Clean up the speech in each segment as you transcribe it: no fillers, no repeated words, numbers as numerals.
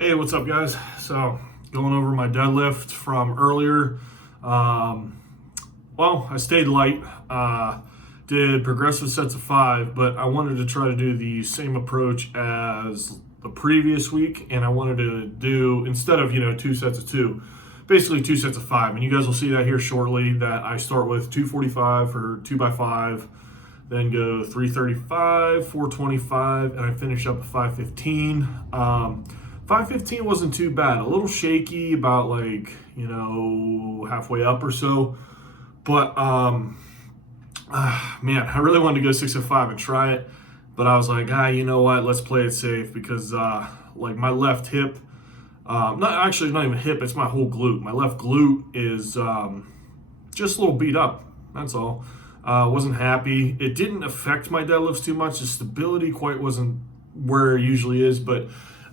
Hey, what's up, guys? So, going over my deadlift from earlier. Um, I stayed light, did progressive sets of 5, but I wanted to try to do the same approach as the previous week, and I wanted to do, instead of, 2 sets of 2, basically 2 sets of 5. And you guys will see that here shortly, that I start with 245 for 2x5, then go 335, 425, and I finish up at 515. 515 wasn't too bad. A little shaky about halfway up or so. But man, I really wanted to go 6 and 5 and try it. But I was like, you know what? Let's play it safe because my left hip, not even hip, it's my whole glute. My left glute is just a little beat up. That's all. Wasn't happy. It didn't affect my deadlifts too much. The stability quite wasn't where it usually is, but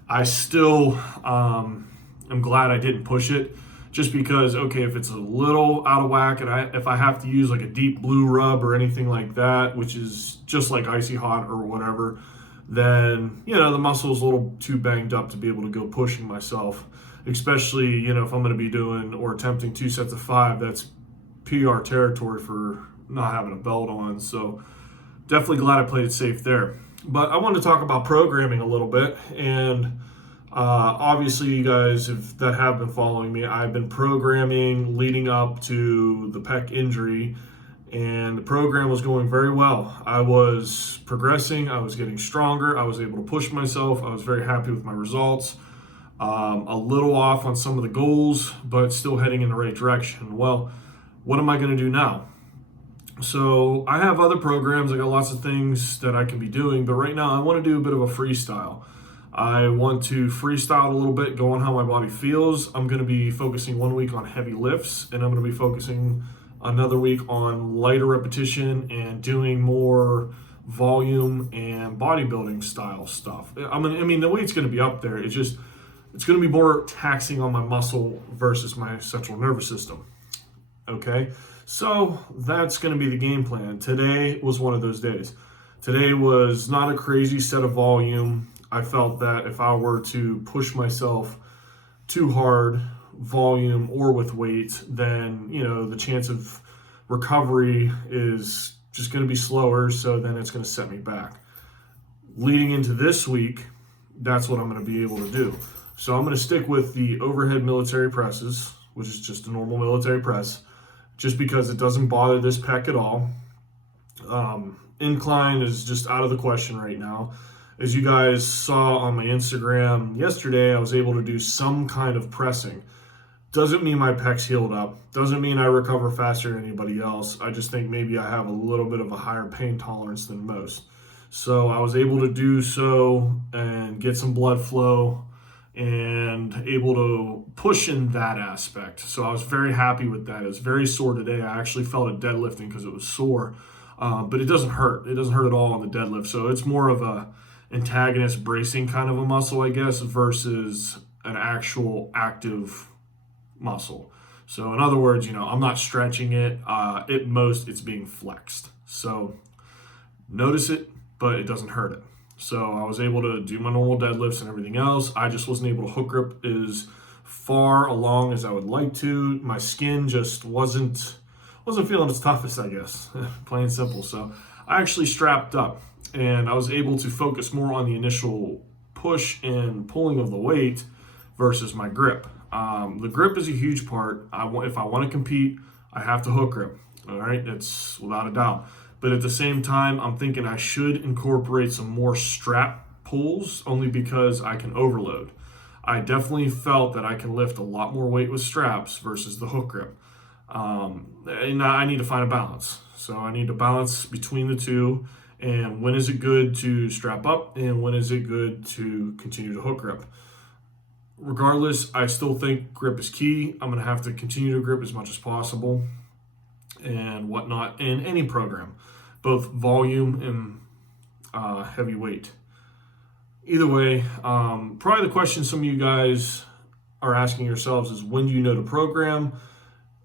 I still am glad I didn't push it, just because, okay, if it's a little out of whack and if I have to use like a deep blue rub or anything like that, which is just like icy hot or whatever, then, the muscle is a little too banged up to be able to go pushing myself, especially, if I'm going to be doing or attempting 2 sets of 5, that's PR territory for not having a belt on. So definitely glad I played it safe there. But I wanted to talk about programming a little bit, and obviously you guys that have been following me, I've been programming leading up to the pec injury, and the program was going very well. I was progressing, I was getting stronger, I was able to push myself, I was very happy with my results. A little off on some of the goals, but still heading in the right direction. Well, what am I going to do now? So I have other programs. I got lots of things that I can be doing, but right now I want to do a bit of a freestyle. I want to freestyle a little bit, go on how my body feels. I'm going to be focusing 1 week on heavy lifts, and I'm going to be focusing another week on lighter repetition and doing more volume and bodybuilding style stuff. The weight's going to be up there. It's going to be more taxing on my muscle versus my central nervous system. Okay, so that's going to be the game plan. Today was one of those days. Today was not a crazy set of volume. I felt that if I were to push myself too hard, volume or with weight, then, the chance of recovery is just going to be slower, so then it's going to set me back. Leading into this week, that's what I'm going to be able to do. So I'm going to stick with the overhead military presses, which is just a normal military press, just because it doesn't bother this pec at all. Incline is just out of the question right now. As you guys saw on my Instagram yesterday, I was able to do some kind of pressing. Doesn't mean my pec's healed up. Doesn't mean I recover faster than anybody else. I just think maybe I have a little bit of a higher pain tolerance than most. So I was able to do so and get some blood flow and able to push in that aspect. So I was very happy with that. It was very sore today. I actually felt it deadlifting because it was sore, but it doesn't hurt. It doesn't hurt at all on the deadlift. So it's more of a antagonist bracing kind of a muscle, I guess, versus an actual active muscle. So in other words, I'm not stretching it. At most, it's being flexed. So notice it, but it doesn't hurt it. So I was able to do my normal deadlifts and everything else. I just wasn't able to hook grip as far along as I would like to. My skin just wasn't feeling its toughest, I guess, plain simple. So I actually strapped up, and I was able to focus more on the initial push and pulling of the weight versus my grip. The grip is a huge part. If I want to compete, I have to hook grip. All right, that's without a doubt. But at the same time, I'm thinking I should incorporate some more strap pulls, only because I can overload. I definitely felt that I can lift a lot more weight with straps versus the hook grip. And I need to find a balance. So I need to balance between the two. And when is it good to strap up, and when is it good to continue to hook grip? Regardless, I still think grip is key. I'm going to have to continue to grip as much as possible and whatnot in any program, both volume and heavy weight. Either way, probably the question some of you guys are asking yourselves is, when do you know to program,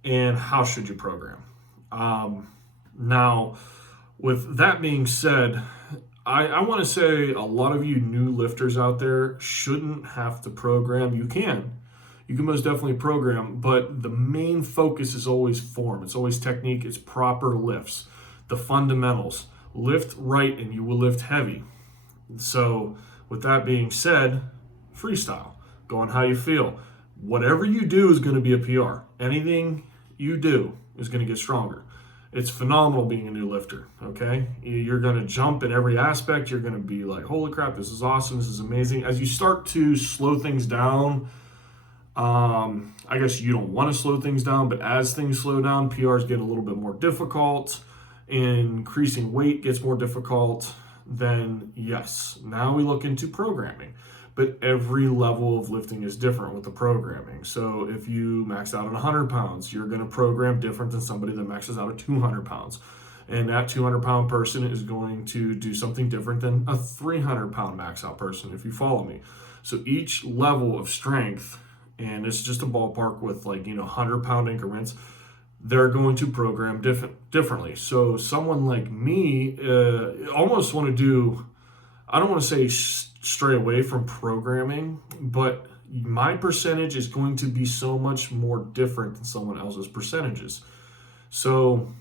and how should you program? Now, with that being said, I want to say a lot of you new lifters out there shouldn't have to program. You can. You can most definitely program, but the main focus is always form. It's always technique. It's proper lifts, the fundamentals. Lift right and you will lift heavy. So with that being said, freestyle. Go on how you feel. Whatever you do is going to be a PR. Anything you do is going to get stronger. It's phenomenal being a new lifter, okay? You're going to jump in every aspect. You're going to be like, holy crap, this is awesome. This is amazing. As you start to slow things down, I guess you don't want to slow things down, but as things slow down, PRs get a little bit more difficult. Increasing weight gets more difficult. Then yes, now we look into programming. But every level of lifting is different with the programming. So if you max out at 100 pounds, you're going to program different than somebody that maxes out at 200 pounds. And that 200-pound person is going to do something different than a 300-pound max out person, if you follow me. So each level of strength, and it's just a ballpark with 100-pound increments, they're going to program differently. So someone like me almost want to do, I don't want to say stray away from programming, but my percentage is going to be so much more different than someone else's percentages. So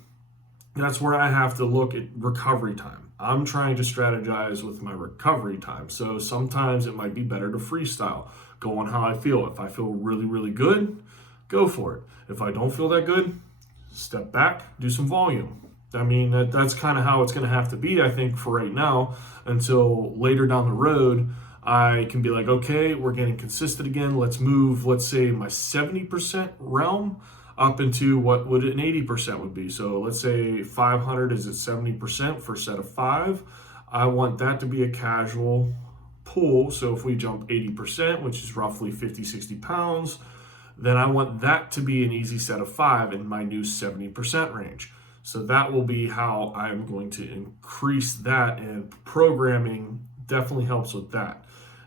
that's where I have to look at recovery time. I'm trying to strategize with my recovery time. So sometimes it might be better to freestyle, go on how I feel. If I feel really, really good, go for it. If I don't feel that good, step back, do some volume. I mean, that's kind of how it's going to have to be, I think, for right now, until later down the road, I can be like, okay, we're getting consistent again. Let's move, let's say, my 70% realm up into what would an 80% would be. So let's say 500 is at 70% for a set of 5. I want that to be a casual pull. So if we jump 80%, which is roughly 50, 60 pounds, then I want that to be an easy set of 5 in my new 70% range. So that will be how I'm going to increase that, and programming definitely helps with that.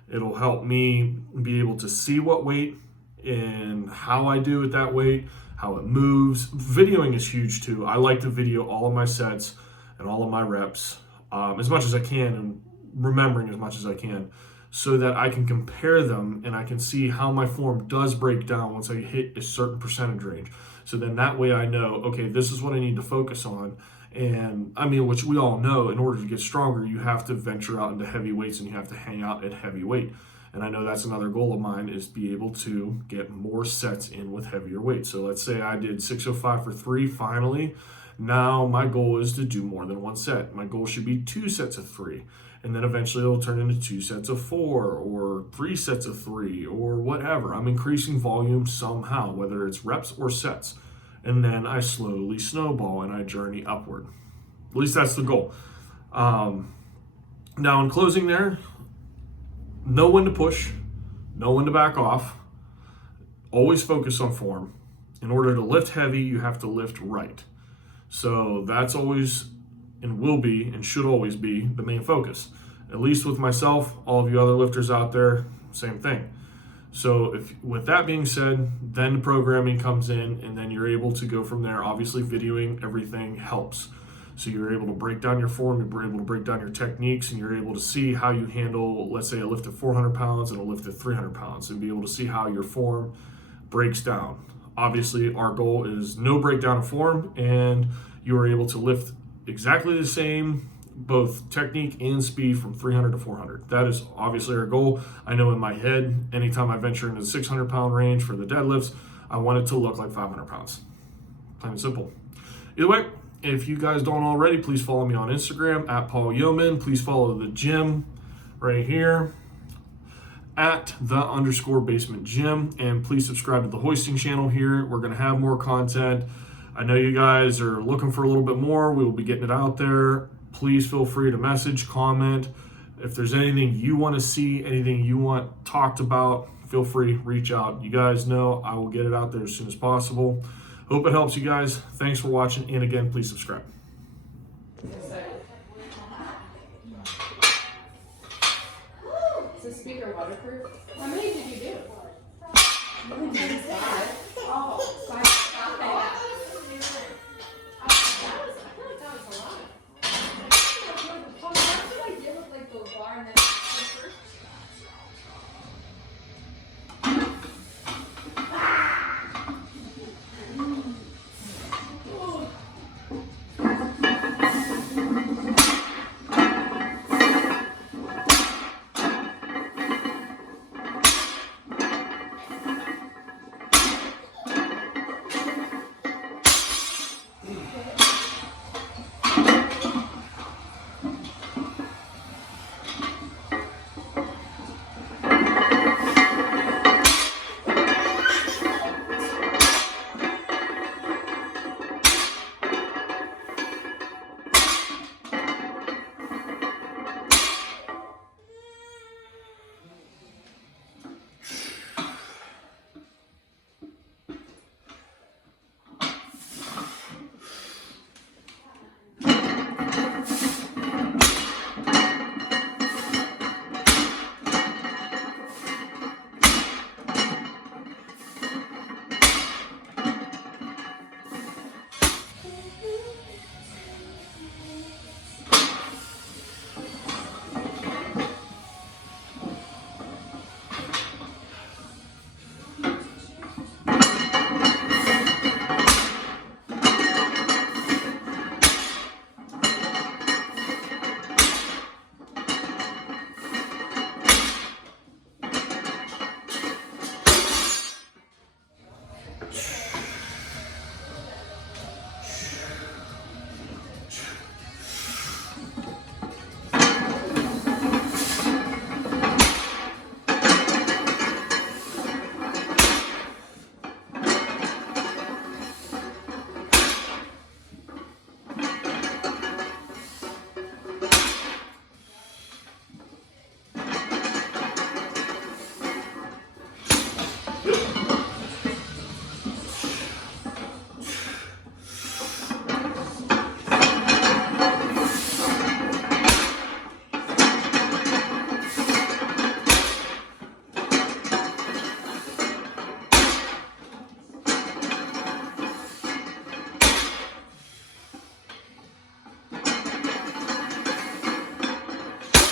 It'll help me be able to see what weight and how I do at that weight, how it moves. Videoing is huge too. I like to video all of my sets and all of my reps as much as I can, and remembering as much as I can, so that I can compare them and I can see how my form does break down once I hit a certain percentage range. So then that way I know, okay, this is what I need to focus on. And I mean, which we all know, in order to get stronger, you have to venture out into heavy weights and you have to hang out at heavy weight. And I know that's another goal of mine, is be able to get more sets in with heavier weight. So let's say I did 605 for 3 finally. Now my goal is to do more than 1 set. My goal should be 2 sets of 3. And then eventually it'll turn into 2 sets of 4 or 3 sets of 3 or whatever. I'm increasing volume somehow, whether it's reps or sets. And then I slowly snowball and I journey upward. At least that's the goal. Now in closing there, know when to push, know when to back off. Always focus on form. In order to lift heavy, you have to lift right. So that's always and will be and should always be the main focus. At least with myself, all of you other lifters out there, same thing. So if, with that being said, then the programming comes in and then you're able to go from there. Obviously videoing everything helps. So you're able to break down your form, you're able to break down your techniques, and you're able to see how you handle, let's say, a lift of 400 pounds and a lift of 300 pounds, and be able to see how your form breaks down. Obviously, our goal is no breakdown of form, and you are able to lift exactly the same, both technique and speed, from 300 to 400. That is obviously our goal. I know in my head, anytime I venture into the 600-pound range for the deadlifts, I want it to look like 500 pounds. Plain and simple. Either way, if you guys don't already, please follow me on Instagram at Paul Yeoman. Please follow the gym right here at _basement gym, and please subscribe to the hoisting channel here. We're going to have more content. I know you guys are looking for a little bit more. We will be getting it out there. Please feel free to message, comment. If there's anything you want to see, anything you want talked about, feel free, reach out. You guys know I will get it out there as soon as possible. Hope it helps you guys. Thanks for watching, and again, please subscribe. Is the speaker waterproof? How many did you do? I only did 5. Oh.